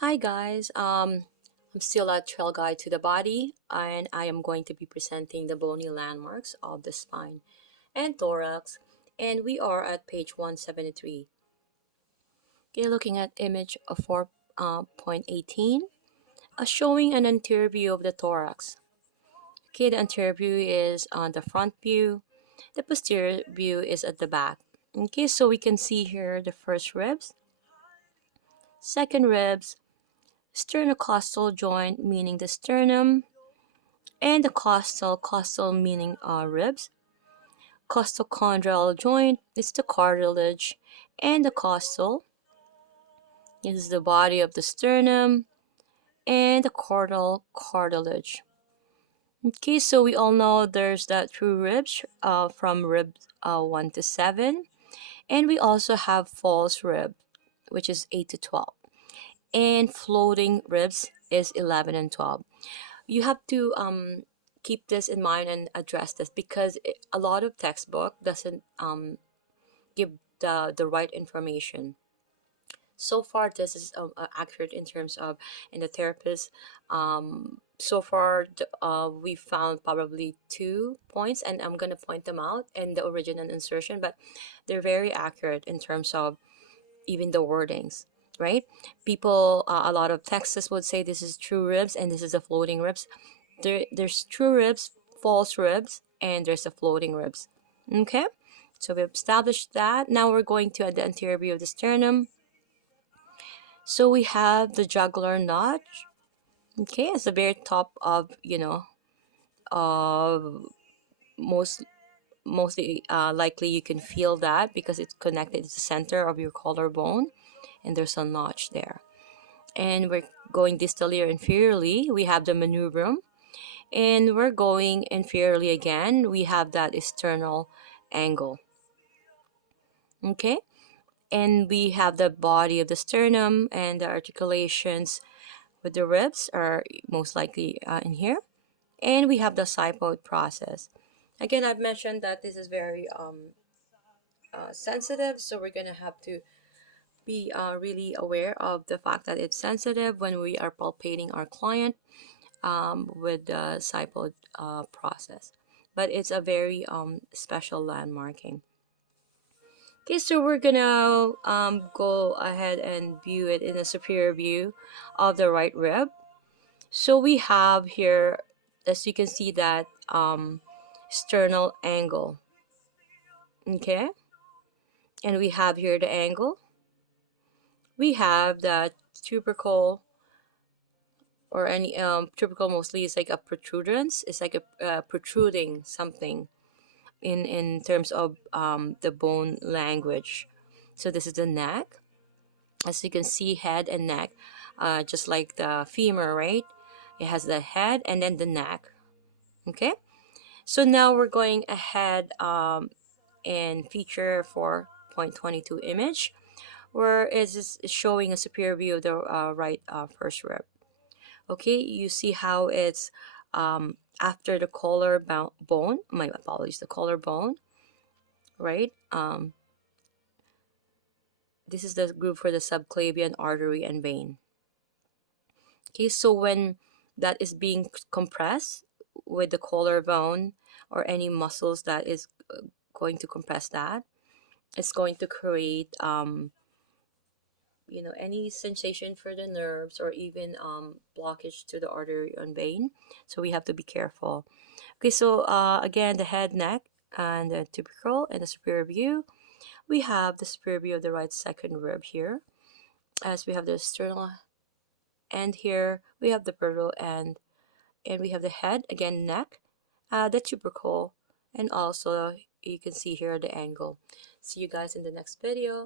Hi guys, I'm still at Trailguide to the Body, and I am going to be presenting the bony landmarks of the spine and thorax, and we are at page 173. Okay, looking at image of 4.18, showing an anterior view of the thorax. Okay, the anterior view is on the front view, the posterior view is at the back. Okay, so we can see here the first ribs, second ribs, sternocostal joint meaning the sternum, and the costal meaning ribs. Costochondral joint is the cartilage, and the costal is the body of the sternum, and the caudal cartilage. Okay, so we all know there's that through ribs from ribs 1 to 7, and we also have false rib, which is 8 to 12, and floating ribs is 11 and 12. You have to keep this in mind and address this because a lot of textbook doesn't give the right information. So far this is accurate in terms of in the therapist. So far we found probably 2 points, and I'm gonna point them out in the origin and insertion, but they're very accurate in terms of even the wordings, right? People, a lot of texts would say this is true ribs and this is a floating ribs. There's true ribs, false ribs, and there's a floating ribs. Okay, so we've established that. Now we're going to the anterior view of the sternum. So we have the jugular notch. Okay, it's the very top of uh, most mostly likely you can feel that because it's connected to the center of your collarbone, and there's a notch there. And we're going distally or inferiorly. We have the manubrium, and we're going inferiorly again. We have that external angle. Okay, and we have the body of the sternum, and the articulations with the ribs are most likely in here. And we have the cyphoid process. Again, I've mentioned that this is very sensitive, so we're gonna have to be really aware of the fact that it's sensitive when we are palpating our client with the cyphoid process. But it's a very special landmarking. Okay, so we're gonna go ahead and view it in a superior view of the right rib. So we have here, as you can see, that sternal angle. Okay, and we have here the angle. We have the tubercle, or any tubercle mostly is like a protuberance. It's like a protruding something in terms of the bone language. So this is the neck. As you can see, head and neck, just like the femur, right? It has the head and then the neck. Okay, so now we're going ahead and feature 4.22 image, where it is showing a superior view of the right first rib. Okay, you see how it's after the collarbone. My apologies, the collarbone, right? This is the group for the subclavian artery and vein. Okay, so when that is being compressed with the collarbone or any muscles that is going to compress that, it's going to create any sensation for the nerves, or even blockage to the artery and vein. So we have to be careful. Okay, so again, the head, neck, and the tubercle and the superior view. We have the superior view of the right second rib here, as we have the sternal end here. We have the pectoral end, and we have the head, again, neck, the tubercle, and also you can see here the angle. See you guys in the next video.